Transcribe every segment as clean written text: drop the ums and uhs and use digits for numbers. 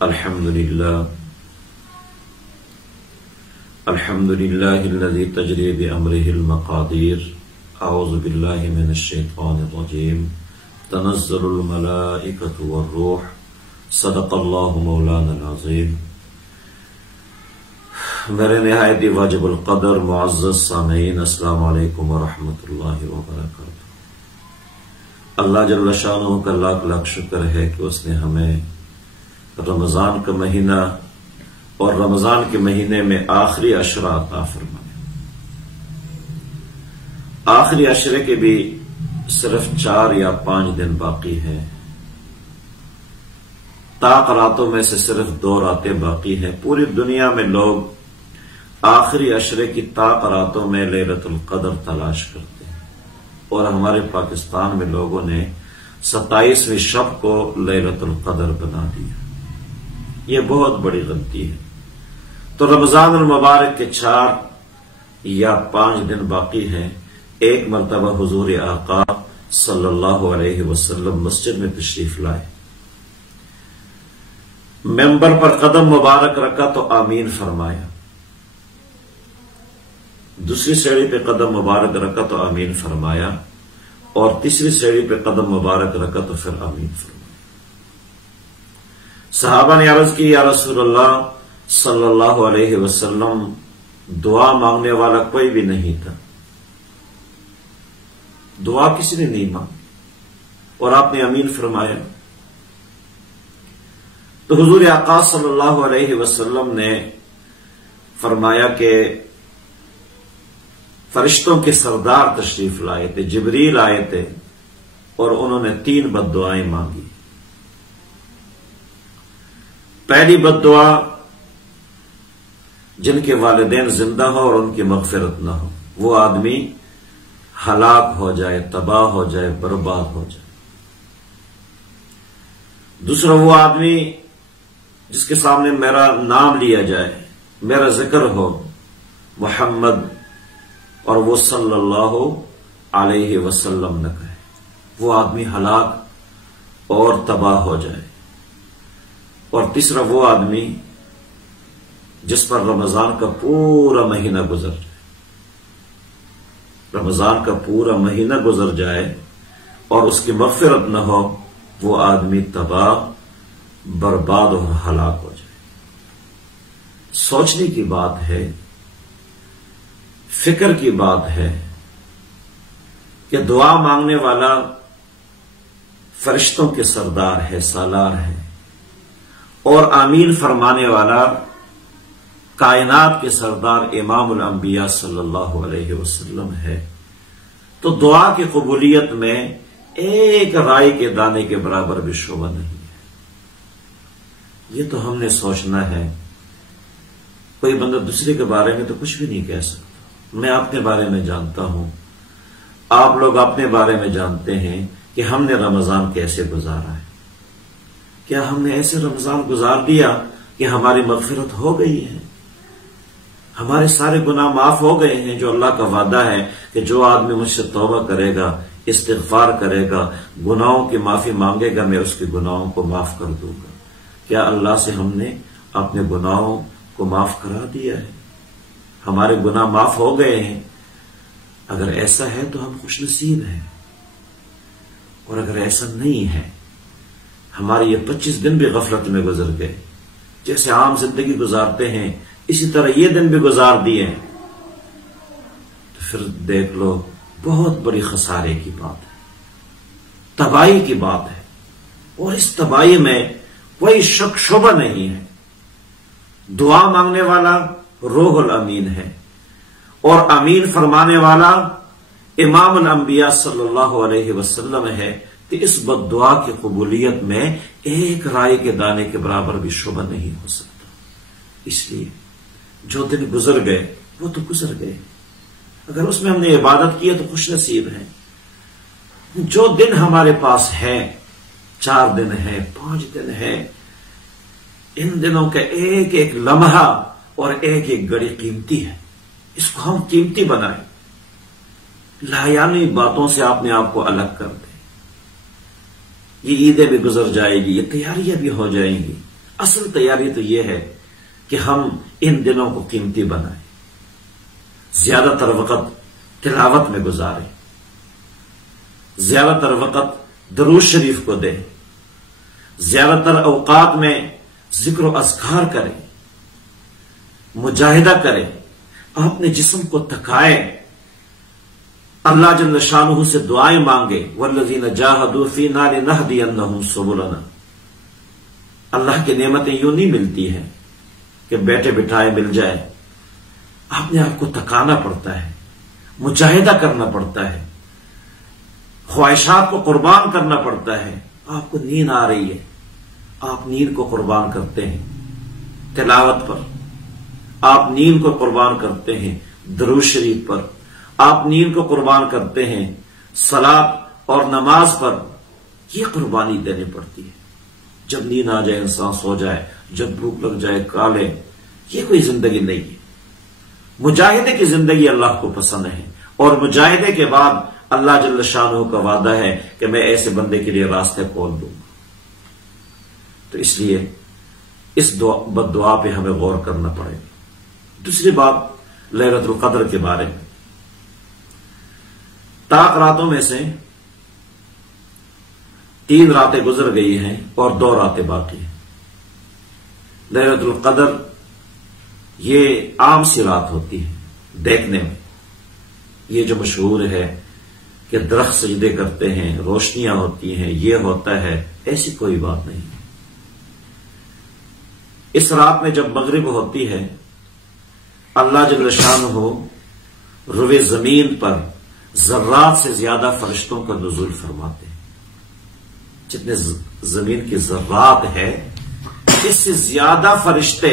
الحمد لله الذي تجري بأمره المقادير. أعوذ بالله من الشيطان الرجيم. تنزل الملائكة والروح. صدق الله مولانا العظيم. میرے نہایت واجب القدر معزز سامعین، السلام علیکم ورحمۃ اللہ وبرکاتہ۔ اللہ جل شانہ کا لاکھ لاکھ شکر ہے کہ اس نے ہمیں رمضان کا مہینہ اور رمضان کے مہینے میں آخری عشرہ عطا فرمایا۔ آخری عشرے کے بھی صرف 4 یا 5 دن باقی ہیں۔ طاق راتوں میں سے صرف 2 راتیں باقی ہیں۔ پوری دنیا میں لوگ آخری عشرے کی طاق راتوں میں لیلۃ القدر تلاش کرتے ہیں، اور ہمارے پاکستان میں لوگوں نے 27ویں شب کو لیلۃ القدر بنا دیا۔ یہ بہت بڑی غلطی ہے۔ تو رمضان المبارک کے 4 یا 5 دن باقی ہیں۔ ایک مرتبہ حضور آقا صلی اللہ علیہ وسلم مسجد میں تشریف لائے، ممبر پر قدم مبارک رکھا تو آمین فرمایا، دوسری سیڑھی پہ قدم مبارک رکھا تو آمین فرمایا، اور تیسری سیڑھی پہ قدم مبارک رکھا تو پھر آمین فرمایا۔ صحابہ نے عرض کی، یا رسول اللہ صلی اللہ علیہ وسلم، دعا مانگنے والا کوئی بھی نہیں تھا، دعا کسی نے نہیں مانگی اور آپ نے آمین فرمایا۔ تو حضور آقا صلی اللہ علیہ وسلم نے فرمایا کہ فرشتوں کے سردار تشریف لائے تھے، جبریل آئے تھے، اور انہوں نے 3 بد دعائیں مانگی۔ پہلی بد دعا، جن کے والدین زندہ ہو اور ان کی مغفرت نہ ہو، وہ آدمی ہلاک ہو جائے، تباہ ہو جائے، برباد ہو جائے۔ دوسرا، وہ آدمی جس کے سامنے میرا نام لیا جائے، میرا ذکر ہو، محمد اور وہ صلی اللہ علیہ وسلم نہ کہے، وہ آدمی ہلاک اور تباہ ہو جائے۔ اور تیسرا، وہ آدمی جس پر رمضان کا پورا مہینہ گزر جائے، رمضان کا پورا مہینہ گزر جائے اور اس کی مغفرت نہ ہو، وہ آدمی تباہ، برباد اور ہلاک ہو جائے۔ سوچنے کی بات ہے، فکر کی بات ہے کہ دعا مانگنے والا فرشتوں کے سردار ہے، سالار ہے، اور آمین فرمانے والا کائنات کے سردار امام الانبیاء صلی اللہ علیہ وسلم ہے۔ تو دعا کی قبولیت میں ایک رائی کے دانے کے برابر بھی شعبہ نہیں ہے۔ یہ تو ہم نے سوچنا ہے۔ کوئی بندہ دوسرے کے بارے میں تو کچھ بھی نہیں کہہ سکتا۔ میں اپنے بارے میں جانتا ہوں، آپ لوگ اپنے بارے میں جانتے ہیں کہ ہم نے رمضان کیسے گزارا ہے۔ کیا ہم نے ایسے رمضان گزار دیا کہ ہماری مغفرت ہو گئی ہے، ہمارے سارے گناہ معاف ہو گئے ہیں؟ جو اللہ کا وعدہ ہے کہ جو آدمی مجھ سے توبہ کرے گا، استغفار کرے گا، گناہوں کی معافی مانگے گا، میں اس کے گناہوں کو معاف کر دوں گا۔ کیا اللہ سے ہم نے اپنے گناہوں کو معاف کرا دیا ہے؟ ہمارے گناہ معاف ہو گئے ہیں؟ اگر ایسا ہے تو ہم خوش نصیب ہیں، اور اگر ایسا نہیں ہے، ہمارے یہ 25 دن بھی غفلت میں گزر گئے، جیسے عام زندگی گزارتے ہیں اسی طرح یہ دن بھی گزار دیے ہیں، تو پھر دیکھ لو بہت بڑی خسارے کی بات ہے، تباہی کی بات ہے۔ اور اس تباہی میں کوئی شک شبہ نہیں ہے۔ دعا مانگنے والا روح الامین ہے، اور امین فرمانے والا امام الانبیاء صلی اللہ علیہ وسلم ہے۔ تو اس بد دعا کی قبولیت میں ایک رائی کے دانے کے برابر بھی شبہ نہیں ہو سکتا۔ اس لیے جو دن گزر گئے وہ تو گزر گئے، اگر اس میں ہم نے عبادت کی ہے تو خوش نصیب ہے۔ جو دن ہمارے پاس ہے، 4 دن ہے، 5 دن ہے، ان دنوں کا ایک ایک لمحہ اور ایک ایک گھڑی قیمتی ہے۔ اس کو ہم قیمتی بنائیں، لایانی باتوں سے اپنے آپ کو الگ کر دیں۔ یہ عیدیں بھی گزر جائے گی، یہ تیاریاں بھی ہو جائیں گی، اصل تیاری تو یہ ہے کہ ہم ان دنوں کو قیمتی بنائیں، زیادہ تر وقت تلاوت میں گزاریں، زیادہ تر وقت درود شریف کو دیں، زیادہ تر اوقات میں ذکر و اذکار کریں، مجاہدہ کریں، اپنے جسم کو تھکائیں، اللہ جل شانہ سے دعائیں مانگے، والذین جاہدوا فینا لنہدینہم سبلنا۔ اللہ کی نعمتیں یوں نہیں ملتی ہیں کہ بیٹھے بٹھائے مل جائے، اپنے آپ کو تھکانا پڑتا ہے، مجاہدہ کرنا پڑتا ہے، خواہشات کو قربان کرنا پڑتا ہے۔ آپ کو نیند آ رہی ہے، آپ نیند کو قربان کرتے ہیں تلاوت پر، آپ نیند کو قربان کرتے ہیں درود شریف پر، آپ نیند کو قربان کرتے ہیں صلاۃ اور نماز پر۔ یہ قربانی دینی پڑتی ہے۔ جب نیند آ جائے انسان سو جائے، جب بھوک لگ جائے کھا لے، یہ کوئی زندگی نہیں ہے۔ مجاہدے کی زندگی اللہ کو پسند ہے، اور مجاہدے کے بعد اللہ جل شانہ کا وعدہ ہے کہ میں ایسے بندے کے لیے راستے کھول دوں گا۔ تو اس لیے اس بد دعا پہ ہمیں غور کرنا پڑے گا۔ دوسری بات لیلۃ القدر کے بارے میں، طاق راتوں میں سے 3 راتیں گزر گئی ہیں اور 2 راتیں باقی ہیں۔ لیلۃ القدر یہ عام سی رات ہوتی ہے دیکھنے میں، یہ جو مشہور ہے کہ درخت سجدے کرتے ہیں، روشنیاں ہوتی ہیں، یہ ہوتا ہے، ایسی کوئی بات نہیں۔ اس رات میں جب مغرب ہوتی ہے، اللہ جل شانہ روئے زمین پر ذرات سے زیادہ فرشتوں کا نزول فرماتے ہیں۔ جتنے زمین کی ذرات ہے، اس سے زیادہ فرشتے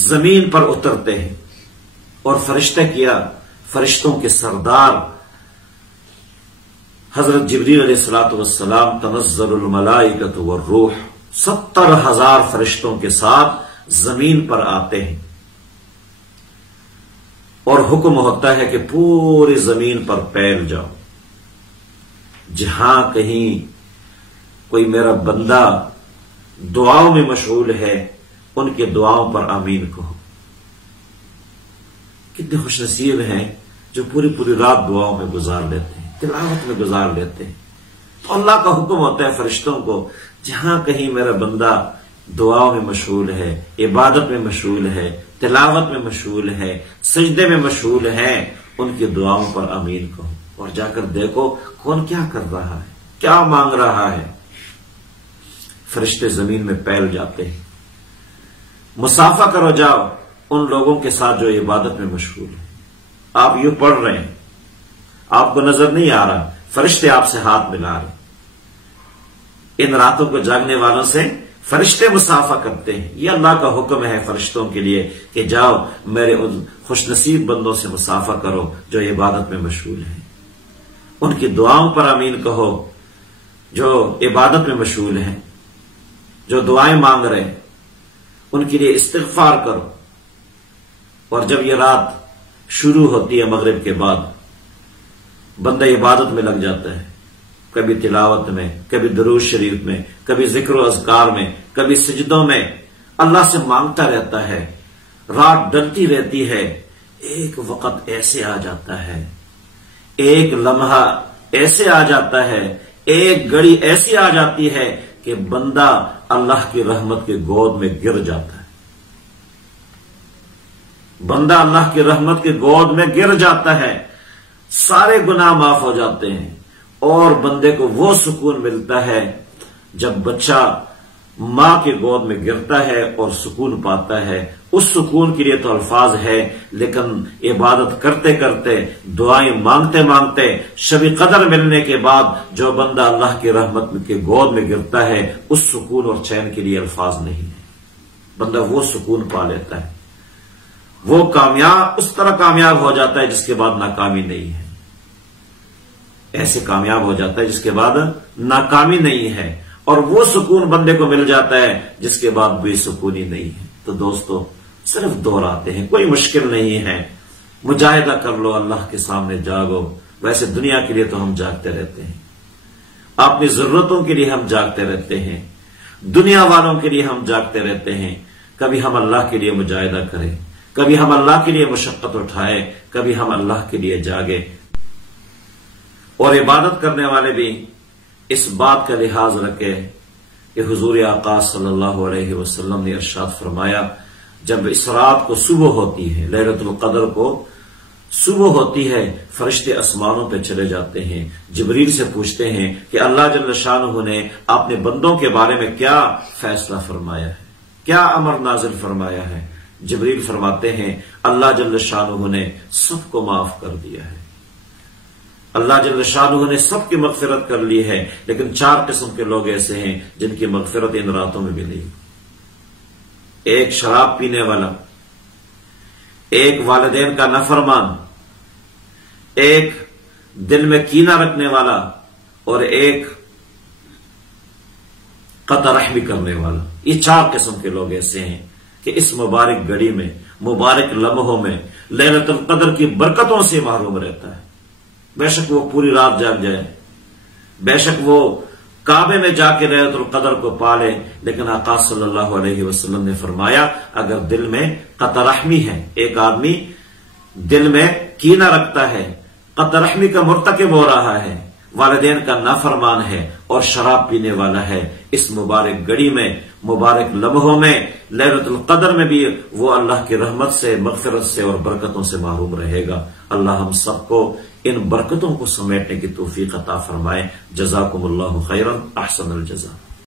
زمین پر اترتے ہیں، اور فرشتوں کے سردار حضرت جبریل علیہ الصلوۃ والسلام، تنزل الملائکۃ والروح، 70,000 فرشتوں کے ساتھ زمین پر آتے ہیں، اور حکم ہوتا ہے کہ پوری زمین پر پھیل جاؤ۔ جہاں کہیں کوئی میرا بندہ دعاؤں میں مشغول ہے، ان کے دعاؤں پر آمین کہو۔ کتنے خوش نصیب ہیں جو پوری رات دعاؤں میں گزار لیتے ہیں، تلاوت میں گزار لیتے ہیں۔ تو اللہ کا حکم ہوتا ہے فرشتوں کو، جہاں کہیں میرا بندہ دعاؤں میں مشغول ہے، عبادت میں مشغول ہے، تلاوت میں مشغول ہے، سجدے میں مشغول ہے، ان کی دعاؤں پر آمین کہو، اور جا کر دیکھو کون کیا کر رہا ہے، کیا مانگ رہا ہے۔ فرشتے زمین میں پھیل جاتے ہیں۔ مسافہ کرو جاؤ ان لوگوں کے ساتھ جو عبادت میں مشغول ہیں۔ آپ یوں پڑھ رہے ہیں، آپ کو نظر نہیں آ رہا، فرشتے آپ سے ہاتھ ملا رہے ہیں۔ ان راتوں کو جاگنے والوں سے فرشتے مسافہ کرتے ہیں۔ یہ اللہ کا حکم ہے فرشتوں کے لیے کہ جاؤ میرے ان خوش نصیب بندوں سے مسافہ کرو جو عبادت میں مشغول ہیں، ان کی دعاؤں پر آمین کہو جو عبادت میں مشغول ہیں، جو دعائیں مانگ رہے ہیں، ان کے لیے استغفار کرو۔ اور جب یہ رات شروع ہوتی ہے مغرب کے بعد، بندہ عبادت میں لگ جاتا ہے، کبھی تلاوت میں، کبھی درود شریف میں، کبھی ذکر و اذکار میں، کبھی سجدوں میں، اللہ سے مانگتا رہتا ہے۔ رات ڈلتی رہتی ہے، ایک وقت ایسے آ جاتا ہے، ایک لمحہ ایسے آ جاتا ہے، ایک گھڑی ایسی آ جاتی ہے کہ بندہ اللہ کی رحمت کے گود میں گر جاتا ہے۔ بندہ اللہ کی رحمت کے گود میں گر جاتا ہے، سارے گناہ معاف ہو جاتے ہیں، اور بندے کو وہ سکون ملتا ہے جب بچہ ماں کے گود میں گرتا ہے اور سکون پاتا ہے۔ اس سکون کے لیے تو الفاظ ہے، لیکن عبادت کرتے کرتے، دعائیں مانگتے مانگتے، شب قدر ملنے کے بعد جو بندہ اللہ کی رحمت کے گود میں گرتا ہے، اس سکون اور چین کے لیے الفاظ نہیں ہے۔ بندہ وہ سکون پا لیتا ہے، وہ کامیاب، اس طرح کامیاب ہو جاتا ہے جس کے بعد ناکامی نہیں ہے، ایسے کامیاب ہو جاتا ہے جس کے بعد ناکامی نہیں ہے، اور وہ سکون بندے کو مل جاتا ہے جس کے بعد بے سکونی نہیں ہے۔ تو دوستو، صرف 2 راتیں ہیں، کوئی مشکل نہیں ہے، مجاہدہ کر لو، اللہ کے سامنے جاگو۔ ویسے دنیا کے لیے تو ہم جاگتے رہتے ہیں، اپنی ضرورتوں کے لیے ہم جاگتے رہتے ہیں، دنیا والوں کے لیے ہم جاگتے رہتے ہیں، کبھی ہم اللہ کے لیے مجاہدہ کریں، کبھی ہم اللہ کے لیے مشقت اٹھائے، کبھی ہم اللہ کے لیے جاگے۔ اور عبادت کرنے والے بھی اس بات کا لحاظ رکھے کہ حضور آقا صلی اللہ علیہ وسلم نے ارشاد فرمایا، جب اس رات کو صبح ہوتی ہے، لیلۃ القدر کو صبح ہوتی ہے، فرشتے آسمانوں پہ چلے جاتے ہیں، جبریل سے پوچھتے ہیں کہ اللہ جل شانہ نے اپنے بندوں کے بارے میں کیا فیصلہ فرمایا ہے، کیا امر نازل فرمایا ہے؟ جبریل فرماتے ہیں اللہ جل شانہ نے سب کو معاف کر دیا ہے، اللہ جل شانہ نے سب کی مغفرت کر لی ہے، لیکن 4 قسم کے لوگ ایسے ہیں جن کی مغفرت ان راتوں میں ملی۔ ایک شراب پینے والا، ایک والدین کا نافرمان، ایک دل میں کینہ رکھنے والا، اور ایک قطع رحمی کرنے والا۔ یہ 4 قسم کے لوگ ایسے ہیں کہ اس مبارک گھڑی میں، مبارک لمحوں میں لیلۃ القدر کی برکتوں سے محروم رہتا ہے۔ بے شک وہ پوری رات جاگ جائے، بے شک وہ کعبے میں جا کے لیلۃ القدر کو پالے، لیکن آقا صلی اللہ علیہ وسلم نے فرمایا اگر دل میں قطع رحمی ہے، ایک آدمی دل میں کینہ رکھتا ہے، قطع رحمی کا مرتکب ہو رہا ہے، والدین کا نافرمان ہے اور شراب پینے والا ہے، اس مبارک گھڑی میں، مبارک لمحوں میں، لیلۃ القدر میں بھی وہ اللہ کی رحمت سے، مغفرت سے اور برکتوں سے محروم رہے گا۔ اللہ ہم سب کو ان برکتوں کو سمیٹنے کی توفیق عطا فرمائے۔ جزاکم اللہ خیرا، احسن الجزا۔